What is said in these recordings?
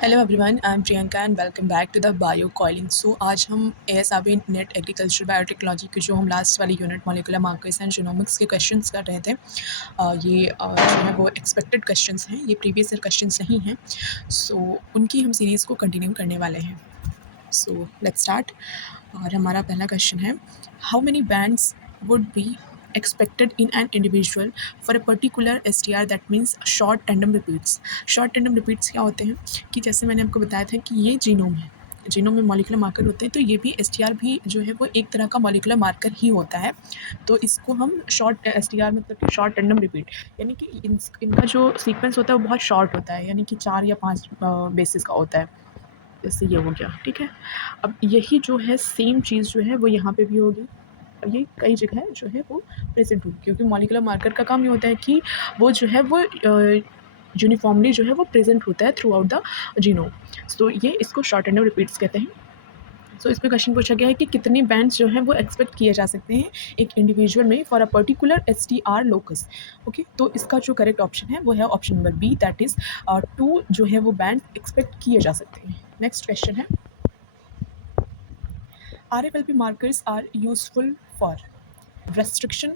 Hello everyone, I am Priyanka and welcome back to the bio calling. So आज हम ASRB net agriculture biotechnology के जो हम last वाली unit molecular markers and genomics के questions कर रहे थे। जो है वो एक्सपेक्टेड क्वेश्चंस हैं, ये प्रीवियस ईयर क्वेश्चंस नहीं हैं। सो उनकी हम सीरीज़ को कंटिन्यू करने वाले हैं। So let's start. और हमारा पहला क्वेश्चन है, how many bands would be expected in an individual for a particular STR, that means short tandem repeats। Short tandem repeats क्या होते हैं कि जैसे मैंने आपको बताया था कि ये जीनोम है, जीनोम में मॉलिक्यूलर मार्कर होते हैं, तो ये भी STR भी जो है वो एक तरह का मॉलिक्यूलर मार्कर ही होता है। तो इसको हम शॉर्ट STR मतलब कि शॉर्ट टैंडम रिपीट, यानी कि इनका जो सीक्वेंस होता है वो बहुत शॉर्ट होता है, यानी कि 4 या 5 बेसिस का होता है। जैसे ये हो गया, ठीक है। अब यही जो है सेम चीज़ जो है वो यहाँ पे भी होगी। अब ये कई जगह जो है वो प्रेजेंट होगी, क्योंकि मॉलिक्यूलर मार्कर का काम ये होता है कि वो जो है वो यूनिफॉर्मली जो है वो प्रेजेंट होता है थ्रू आउट द जीनोम। तो ये इसको शॉर्ट एंड रिपीट्स कहते हैं। सो इसमें क्वेश्चन पूछा गया है कि कितने बैंड्स जो हैं वो एक्सपेक्ट किए जा सकते हैं एक इंडिविजुअल में for a particular STR locus. Okay, तो इसका जो करेक्ट ऑप्शन है वो है option number B, that is 2 जो है वो बैंड एक्सपेक्ट किए जा सकते हैं। नेक्स्ट क्वेश्चन है, RFLP markers are useful for restriction,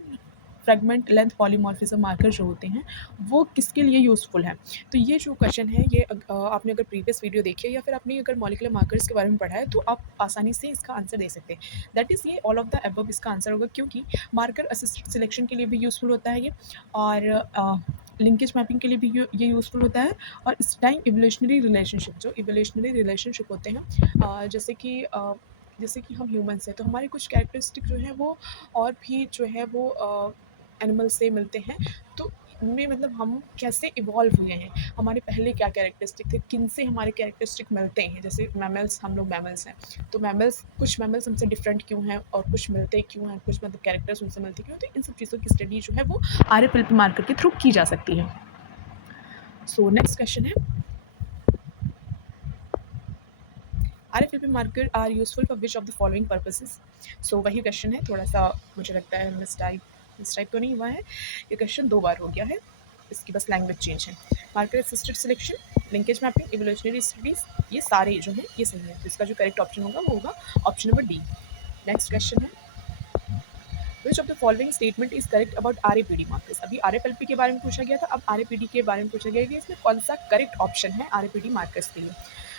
fragment, length, polymorphism marker जो होते हैं वो किसके लिए यूज़फुल है। तो ये जो क्वेश्चन है ये आपने अगर प्रीवियस वीडियो देखी है या फिर आपने अगर मॉलिक्यूलर मार्कर्स के बारे में पढ़ा है तो आप आसानी से इसका आंसर दे सकते हैं। दैट इज़ ये ऑल ऑफ द अबव इसका आंसर होगा, क्योंकि मार्कर असिस्टेड सिलेक्शन के लिए भी यूज़फुल होता है ये, और लिंकेज मैपिंग के लिए भी ये यूज़फुल होता है। और इस टाइम इवोल्यूशनरी रिलेशनशिप, जो इवोल्यूशनरी रिलेशनशिप होते हैं, जैसे कि हम ह्यूमन्स हैं तो हमारे कुछ कैरेक्टरिस्टिक जो हैं वो और भी जो है वो एनिमल से मिलते हैं। तो इनमें मतलब हम कैसे इवॉल्व हुए हैं, हमारे पहले क्या कैरेक्टरिस्टिक थे, किन से हमारे कैरेक्टरिस्टिक मिलते हैं। जैसे मैमल्स, हम लोग मैमल्स हैं, तो कुछ मैमल्स हमसे डिफरेंट क्यों हैं और कुछ मिलते क्यों हैं, कुछ मतलब कैरेक्टर्स उनसे मिलते क्यों हैं। तो इन सब चीज़ों की स्टडी जो है वो RFLP मार्कर के थ्रू की जा सकती है। सो नेक्स्ट क्वेश्चन है, RFLP marker are useful for which of the following purposes. So वही क्वेश्चन है, थोड़ा सा मुझे लगता है मिस टाइप तो नहीं हुआ है, ये क्वेश्चन 2 बार हो गया है, इसकी बस लैंग्वेज चेंज है। Marker assisted selection, linkage mapping, evolutionary studies, ये सारे जो हैं ये सही है। तो इसका जो करेक्ट ऑप्शन होगा वो होगा option number D. Next question है, which of the following statement is correct about RAPD markers. अभी RFLP के बारे में पूछा गया था, अब RAPD के बारे में पूछा गया कि इसमें कौन सा करेक्ट ऑप्शन है RAPD मार्कर्स के लिए।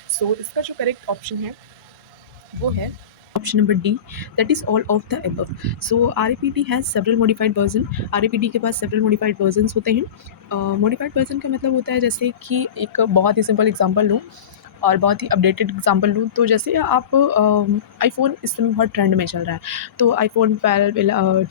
सो इसका जो करेक्ट ऑप्शन है वो है option number D, that is all of the above. So RAPD has several modified version. RAPD के पास सेवरल मॉडिफाइड वर्जन्स होते हैं। मॉडिफाइड वर्जन का मतलब होता है, जैसे कि एक बहुत ही सिंपल एग्जांपल लूँ और बहुत ही अपडेटेड एग्जांपल लूँ, तो जैसे आप आईफोन इस समय बहुत ट्रेंड में चल रहा है, तो आईफोन 12,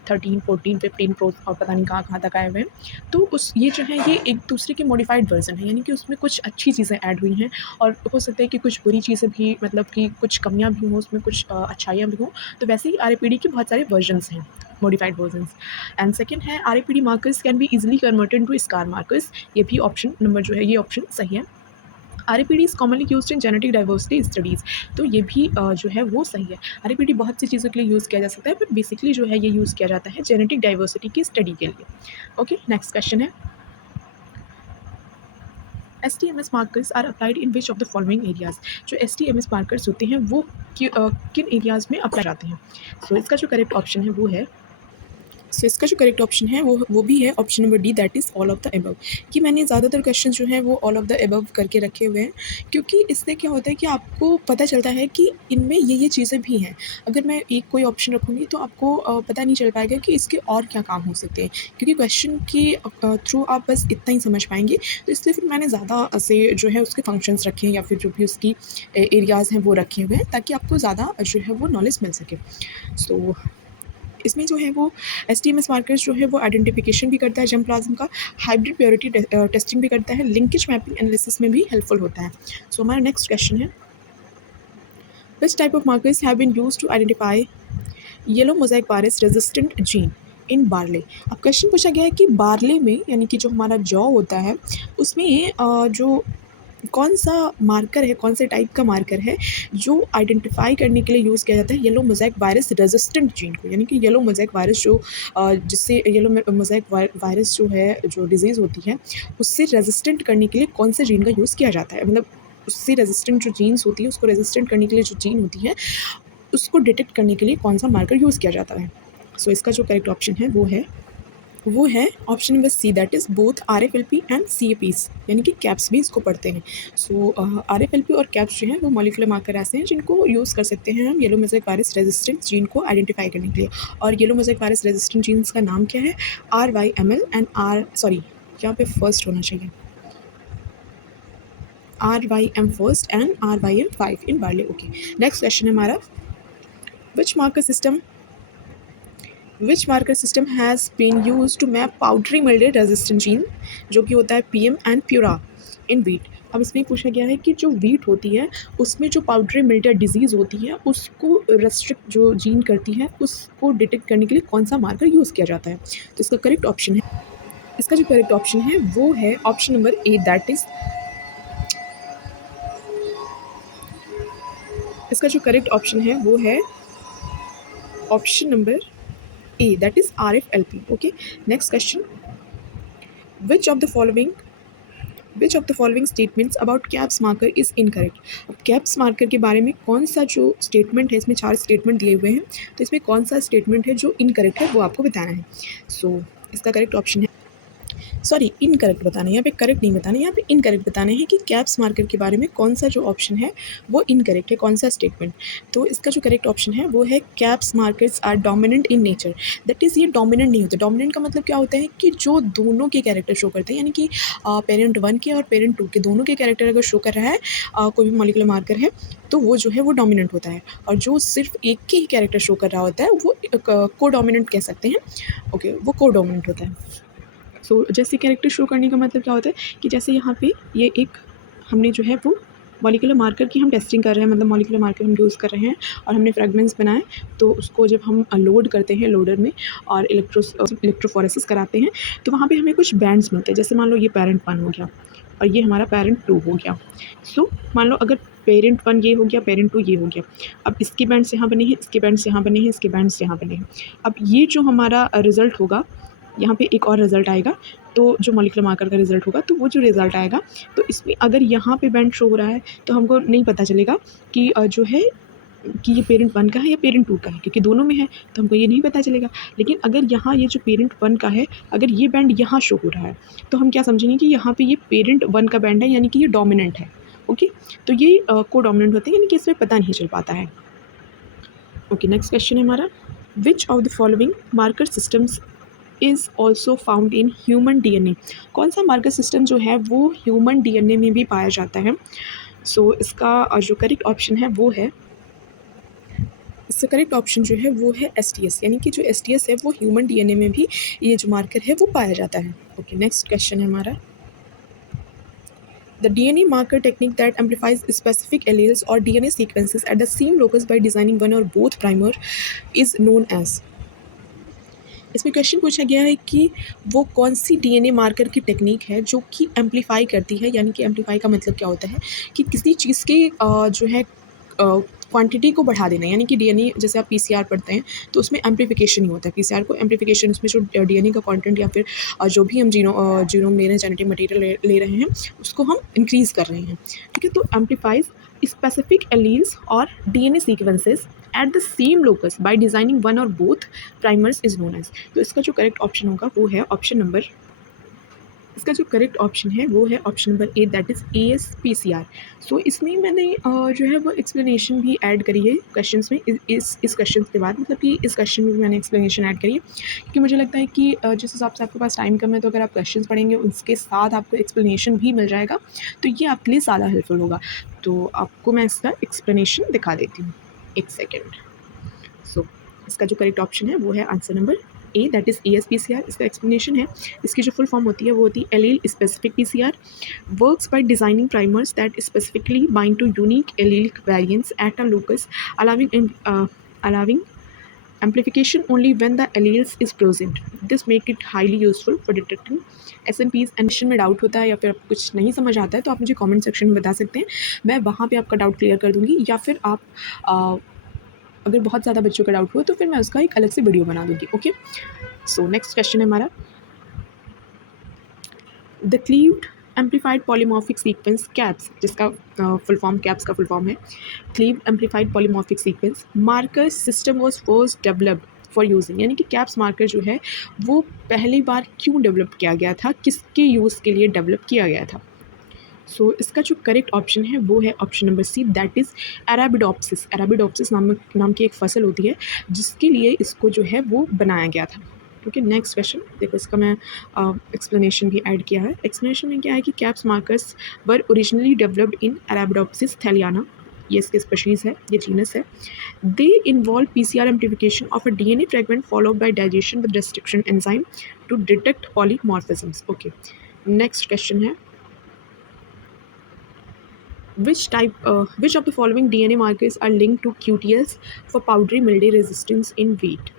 13, 14, 15 प्रो और पता नहीं कहाँ कहाँ तक आए हुए हैं। तो उस ये जो है ये एक दूसरे के मॉडिफाइड वर्जन है, यानी कि उसमें कुछ अच्छी चीज़ें ऐड हुई हैं और हो सकता है कि कुछ बुरी चीज़ें भी, मतलब कि कुछ कमियाँ भी हों उसमें, कुछ अच्छाइयाँ भी हों। तो वैसे ही RAPD के बहुत सारे वर्जन्स हैं, मॉडिफाइड वर्जन्स। एंड सेकंड है, RAPD markers can be easily converted to SCAR markers. ये भी ऑप्शन नंबर जो है ये ऑप्शन सही है। RAPD is commonly used in genetic diversity studies, तो ये भी जो है वो सही है। RAPD बहुत सी चीज़ों के लिए यूज़ किया जा सकता है, बट बेसिकली जो है ये यूज़ किया जाता है जेनेटिक डाइवर्सिटी की स्टडी के लिए। ओके, नेक्स्ट क्वेश्चन है, STMS markers are applied in which of the following areas. जो STMS मार्कर्स होते हैं वो किन एरियाज़ में अप्लाई जाते हैं। सो इसका जो करेक्ट ऑप्शन है वो है, इसका जो करेक्ट ऑप्शन है वो भी है option number D, that is all of the above. कि मैंने ज़्यादातर क्वेश्चन जो हैं वो ऑल ऑफ द अबव करके रखे हुए हैं, क्योंकि इससे क्या होता है कि आपको पता चलता है कि इनमें ये चीज़ें भी हैं। अगर मैं एक कोई ऑप्शन रखूँगी तो आपको पता नहीं चल पाएगा कि इसके और क्या काम हो सकते हैं, क्योंकि क्वेश्चन के थ्रू आप बस इतना ही समझ पाएंगे। तो इसलिए फिर मैंने ज़्यादा से जो है उसके फंक्शंस रखे हैं या फिर जो भी उसकी एरियाज़ हैं वो रखे हुए हैं, ताकि आपको ज़्यादा जो है वो नॉलेज मिल सके। सो इसमें जो है वो STMS मार्कर्स जो है वो आइडेंटिफिकेशन भी करता है जर्मप्लाज्म का, हाइब्रिड प्योरिटी टेस्टिंग भी करता है, लिंकेज मैपिंग एनालिसिस में भी हेल्पफुल होता है। सो हमारा नेक्स्ट क्वेश्चन है, which type of markers have been used to identify yellow mosaic virus resistant gene in barley. अब क्वेश्चन पूछा गया है कि बार्ले में, यानी कि जो हमारा जौ होता है उसमें जो कौन सा मार्कर है, कौन से टाइप का मार्कर है जो आइडेंटिफाई करने के लिए यूज़ किया जाता है yellow mosaic virus resistant gene को। यानी कि येलो मोज़ेक वायरस जो जिससे येलो मोज़ेक वायरस जो है, जो डिजीज़ होती है उससे रेजिस्टेंट करने के लिए कौन से जीन का यूज़ किया जाता है, मतलब उससे रेजिस्टेंट जो जीन्स होती है, उसको रेजिस्टेंट करने के लिए जो जीन होती है, उसको डिटेक्ट करने के लिए कौन सा मार्कर यूज़ किया जाता है। सो इसका जो करेक्ट ऑप्शन है वो है option number C, that is both RFLP and CAPs, यानी कि कैप्स भी इसको पढ़ते हैं। सो RFLP और कैप्स जो हैं वो मॉलिक्यूलर मार्कर ऐसे हैं जिनको यूज़ कर सकते हैं हम yellow mosaic virus resistant gene को आइडेंटिफाई करने के लिए। और yellow mosaic virus resistant genes का नाम क्या है? RYML एंड यहाँ पे फर्स्ट होना चाहिए, RYM first and RYM5 in barley. Okay, next question है हमारा, which marker system has been use to map powdery mildew resistant gene, जो कि होता है PM एंड प्यूरा इन वीट। अब इसमें पूछा गया है कि जो वीट होती है उसमें जो पाउडरी मिल्ड्यू डिजीज़ होती है उसको रेस्ट्रिक्ट जो जीन करती है उसको डिटेक्ट करने के लिए कौन सा मार्कर यूज़ किया जाता है। तो इसका करेक्ट ऑप्शन है, इसका जो करेक्ट ऑप्शन है वो है option number A, that is, इसका जो करेक्ट ऑप्शन है वो है option number A, that is RFLP. Okay, next question, which of the following statements about caps marker is incorrect. अब कैप्स मार्कर के बारे में कौन सा जो स्टेटमेंट है, इसमें 4 स्टेटमेंट दिए हुए हैं, तो इसमें कौन सा स्टेटमेंट है जो इनकरेक्ट है वो आपको बताना है। सो इसका करेक्ट ऑप्शन है, सॉरी इनकरेक्ट बताना है, यहाँ पे करेक्ट नहीं बताना है, यहाँ पे इनकरेक्ट बताना है कि कैप्स मार्कर के बारे में कौन सा जो ऑप्शन है वो इनकरेक्ट है, कौन सा स्टेटमेंट। तो इसका जो करेक्ट ऑप्शन है वो है CAPS markers are dominant in nature. That is, ये डोमिनेंट नहीं होते। डोमिनेंट का मतलब क्या होता है कि जो दोनों के कैरेक्टर शो करते हैं, यानी कि पेरेंट 1 के और पेरेंट 2 के दोनों के कैरेक्टर अगर शो कर रहा है कोई भी मॉलिक्यूलर मार्कर है, तो वो जो है वो डोमिनेंट होता है। और जो सिर्फ एक के ही कैरेक्टर शो कर रहा होता है वो को डोमिनेंट कह सकते हैं। ओके, वो को डोमिनेंट होता है। सो जैसे कैरेक्टर शो करने का मतलब क्या होता है कि जैसे यहाँ पे ये एक हमने जो है वो मॉलिक्यूलर मार्कर की हम टेस्टिंग कर रहे हैं, मतलब मॉलिक्यूलर मार्कर हम यूज़ कर रहे हैं और हमने फ्रेगमेंट्स बनाए, तो उसको जब हम लोड करते हैं लोडर में और इलेक्ट्रोफोरेसिस कराते हैं, तो वहाँ पे हमें कुछ बैंड्स मिलते हैं। जैसे मान लो ये पेरेंट 1 हो गया और ये हमारा पेरेंट 2 हो गया। सो मान लो अगर पेरेंट 1 ये हो गया, पेरेंट 2 ये हो गया, अब इसके बैंड्स यहाँ बने हैं, इसके बैंड्स यहाँ बने हैं, इसके बैंड्स यहाँ बने हैं। अब ये जो हमारा रिज़ल्ट होगा, यहाँ पे एक और रिज़ल्ट आएगा, तो जो मॉलिक्यूलर मार्कर का रिज़ल्ट होगा, तो वो जो रिज़ल्ट आएगा, तो इसमें अगर यहाँ पे बैंड शो हो रहा है तो हमको नहीं पता चलेगा कि जो है कि ये पेरेंट 1 का है या पेरेंट 2 का है, क्योंकि दोनों में है तो हमको ये नहीं पता चलेगा। लेकिन अगर यहाँ ये जो पेरेंट 1 का है, अगर ये बैंड यहाँ शो हो रहा है, तो हम क्या समझेंगे कि यहाँ पे ये पेरेंट 1 का बैंड है, यानी कि ये डोमिनेंट है। ओके, तो ये को डोमिनेंट होते हैं, यानी कि इसमें पता नहीं चल पाता है। ओके, नेक्स्ट क्वेश्चन है हमारा, विच of the following marker systems is also found in human DNA। कौन सा मार्कर सिस्टम जो है वो ह्यूमन DNA में भी पाया जाता है। सो इसका जो करेक्ट ऑप्शन है वो है, इसका करेक्ट ऑप्शन जो है वो है STS, यानी कि जो STS है वो ह्यूमन DNA में भी ये जो मार्कर है वो पाया जाता है। ओके, नेक्स्ट क्वेश्चन है हमारा, the DNA marker technique that amplifies specific alleles or DNA sequences at the same locus by designing one or both primer is known as। इसमें क्वेश्चन पूछा गया है कि वो कौन सी DNA मार्कर की टेक्निक है जो कि एम्पलीफाई करती है, यानी कि एम्पलीफाई का मतलब क्या होता है कि किसी चीज़ के जो है क्वांटिटी को बढ़ा देना, यानी कि DNA जैसे आप PCR पढ़ते हैं तो उसमें एम्पलीफिकेशन ही होता है। PCR को एम्पलीफिकेशन, उसमें जो DNA का कंटेंट या फिर जो भी हम जीनोम ले रहे हैं, जेनेटिक मटेरियल ले रहे हैं, उसको हम इंक्रीज़ कर रहे हैं। ठीक है, तो एम्पलीफाइज स्पेसिफिक एलील्स और DNA sequences at the same locus by designing one or both primers is known as. तो इसका जो करेक्ट ऑप्शन होगा वो है ऑप्शन नंबर, इसका जो करेक्ट ऑप्शन है वो है option number A, that is ASPCR। सो इसमें मैंने जो है वो एक्सप्लेनेशन भी ऐड करी है क्वेश्चंस में, इस क्वेश्चन के बाद, मतलब कि इस क्वेश्चन में भी मैंने एक्सप्लेनेशन ऐड करी है, क्योंकि मुझे लगता है कि जिस हिसाब से आपके पास टाइम कम है, तो अगर आप क्वेश्चंस पढ़ेंगे उसके साथ आपको एक्सप्लेनेशन भी मिल जाएगा, तो ये आपके लिए ज़्यादा हेल्पफुल होगा। तो आपको मैं इसका एक्सप्लेनेशन दिखा देती हूँ, एक सेकेंड। सो इसका जो करेक्ट ऑप्शन है वो है answer number A, that is ASPCR। इसका एक्सप्लेनेशन है, इसकी जो फुल फॉर्म होती है वो होती है allele specific PCR, works by designing primers that specifically bind to unique allelic variants at a locus allowing amplification only when the alleles is present. This make it highly useful for detecting SNPs। And में doubt होता है या फिर कुछ नहीं समझ आता है तो आप मुझे कमेंट सेक्शन में बता सकते हैं, मैं वहाँ पे आपका डाउट क्लियर कर दूँगी, या फिर आप अगर बहुत ज़्यादा बच्चों का डाउट हो तो फिर मैं उसका एक अलग से वीडियो बना दूँगी। ओके, सो नेक्स्ट क्वेश्चन है हमारा, the cleaved amplified polymorphic sequence caps, जिसका फुल फॉर्म कैप्स का फुल फॉर्म है cleave amplified polymorphic sequence marker system was first developed for using, यानी कि कैप्स मार्कर जो है वो पहली बार क्यों डेवलप किया गया था, किसके यूज़ के लिए डेवलप किया गया था। सो इसका जो करेक्ट ऑप्शन है वो है option number C, that is Arabidopsis. Arabidopsis नाम की एक फसल होती है जिसके लिए इसको जो है वो बनाया गया था। ओके, नेक्स्ट क्वेश्चन देखो, इसका मैं एक्सप्लेनेशन भी ऐड किया है। एक्सप्लेनेशन में क्या है कि CAPS markers were originally developed in Arabidopsis thaliana, ये इसके स्पीशीज़ है, ये जीनस है। They involve PCR amplification of a DNA fragment followed by digestion with restriction enzyme to detect polymorphisms. Okay, next question है which of the following DNA markers are linked to QTLs for powdery mildew resistance in wheat?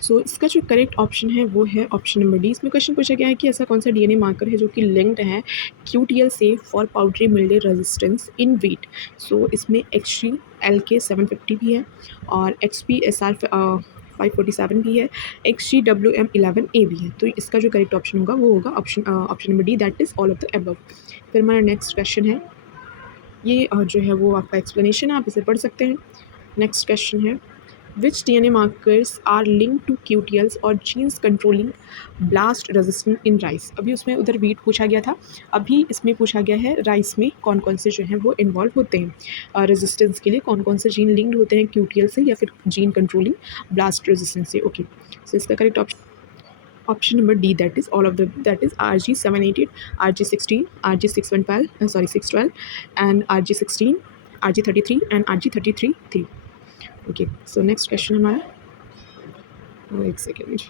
सो इसका जो correct option है वो है option number D. इसमें question पूछा गया है कि ऐसा कौन सा DNA मार्कर है जो कि लिंक्ड है QTL से for powdery mildew resistance in wheat. So इसमें XG LK750 भी है और XPSR 547 भी है, XGWM11A भी है। तो इसका जो करेक्ट ऑप्शन होगा वो होगा option number D, that is all of the above. फिर हमारा नेक्स्ट क्वेश्चन है, ये जो है वो आपका एक्सप्लेनेशन है, आप इसे पढ़ सकते हैं। नेक्स्ट क्वेश्चन है, which DNA markers are link to QTLs और genes controlling blast resistant in rice. अभी उसमें उधर वीट पूछा गया था, अभी इसमें पूछा गया है राइस में कौन कौन से जो हैं वो इन्वॉल्व होते हैं रेजिस्टेंस के लिए, कौन कौन से जीन लिंक्ड होते हैं QTL से या फिर जीन कंट्रोलिंग ब्लास्ट रेजिस्टेंस से। ओके, सो इसका correct option number D, that is all of the, that is RG788, RG16, RG612 and RG16, RG33 and RG33 okay. So next question हमारा, एक second,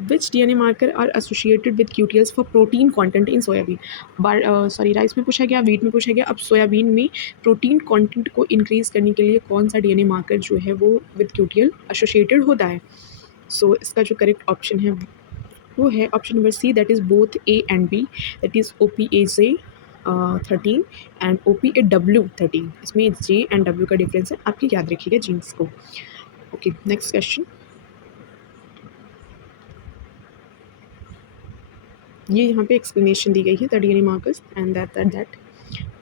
which DNA marker are associated with QTLs for protein content in soybean. Rice में पूछा गया, wheat में पूछा गया, अब soybean में प्रोटीन कंटेंट को इंक्रीज़ करने के लिए कौन सा DNA मार्कर जो है वो विद QTL एसोसिएटेड होता है। सो इसका जो करेक्ट ऑप्शन है वो है option number C, that is both A and B, that is OPAJ 13 and OPAW 13। इसमें J एंड W का डिफरेंस है, आपकी याद रखिएगा जीन्स को। ओके, नेक्स्ट क्वेश्चन, ये यहाँ पे एक्सप्लेनेशन दी गई है the DNA markers and that.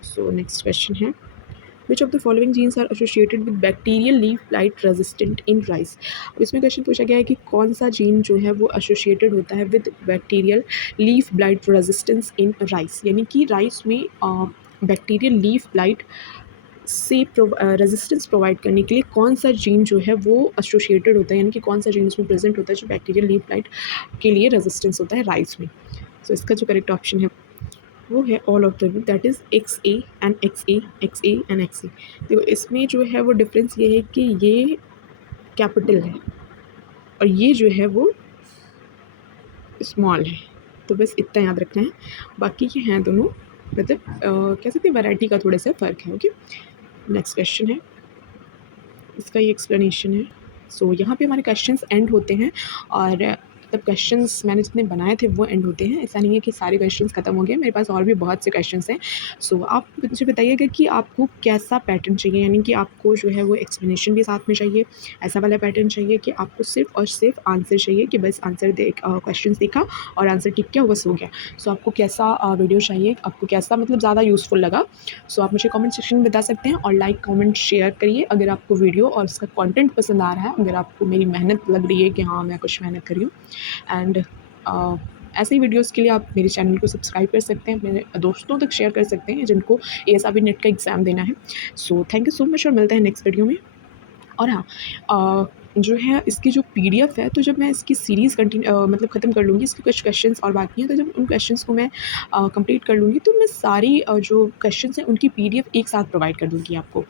So next question है, which of the following genes are associated with bacterial leaf blight resistant in rice. अब इसमें क्वेश्चन पूछा गया है कि कौन सा जीन जो है वो एसोसिएटेड होता है with bacterial leaf blight resistance in rice, यानी कि राइस में बैक्टीरियल लीफ ब्लाइट से रेजिस्टेंस प्रोवाइड करने के लिए कौन सा जीन जो है वो एसोसिएटेड होता है, यानी कि कौन सा जीन उसमें प्रेजेंट होता है जो बैक्टीरियल लीफ ब्लाइट के लिए रेजिस्टेंस होता है राइस में। सो इसका जो करेक्ट ऑप्शन है वो है all of the, that is XA and XA and XA। देखो इसमें जो है वो डिफरेंस ये है कि ये कैपिटल है और ये जो है वो स्मॉल है, तो बस इतना याद रखना है। बाकी ये हैं दोनों, मतलब कह सकते हैं वैरायटी का थोड़ा सा फ़र्क है। ओके, नेक्स्ट क्वेश्चन है, इसका ये एक्सप्लेनेशन है। सो यहाँ पे हमारे क्वेश्चंस एंड होते हैं और मतलब क्वेश्चंस मैंने जितने बनाए थे वो एंड होते हैं, ऐसा नहीं है कि सारे क्वेश्चंस खत्म हो गए, मेरे पास और भी बहुत से क्वेश्चंस हैं। सो आप मुझे बताइएगा कि आपको कैसा पैटर्न चाहिए, यानी कि आपको जो है वो एक्सप्लेनेशन भी साथ में चाहिए, ऐसा वाला पैटर्न चाहिए कि आपको सिर्फ और सिर्फ आंसर चाहिए, कि बस आंसर क्वेश्चन देखा और आंसर टिक किया बस हो गया। सो आपको कैसा वीडियो चाहिए, आपको कैसा मतलब ज़्यादा यूज़फुल लगा, सो आप मुझे कमेंट सेक्शन में बता सकते हैं। और लाइक कमेंट शेयर करिए अगर आपको वीडियो और उसका कंटेंट पसंद आ रहा है, अगर आपको मेरी मेहनत लग रही है कि हाँ मैं कुछ मेहनत करी हूँ। एंड ऐसे ही वीडियोस के लिए आप मेरे चैनल को सब्सक्राइब कर सकते हैं, अपने दोस्तों तक शेयर कर सकते हैं जिनको ASRB नेट का एग्ज़ाम देना है। So thank you so much और मिलते हैं नेक्स्ट वीडियो में। और हाँ, जो है इसकी जो PDF है, तो जब मैं इसकी सीरीज़ मतलब ख़त्म कर लूँगी, इसके कुछ क्वेश्चंस और बाकी हैं, तो जब उन क्वेश्चंस को मैं कंप्लीट कर लूँगी तो मैं सारी जो क्वेश्चंस हैं उनकी PDF एक साथ प्रोवाइड कर दूँगी आपको,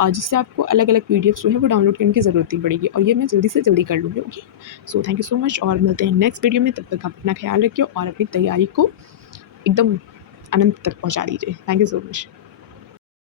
जिससे आपको अलग अलग PDFs जो है वो डाउनलोड करने की ज़रूरत नहीं पड़ेगी और ये मैं जल्दी से जल्दी कर लूँगी। Okay, so thank you so much और मिलते हैं नेक्स्ट वीडियो में। तब तक आप अपना ख्याल रखिए और अपनी तैयारी को एकदम अनंत तक पहुँचा दीजिए। Thank you so much.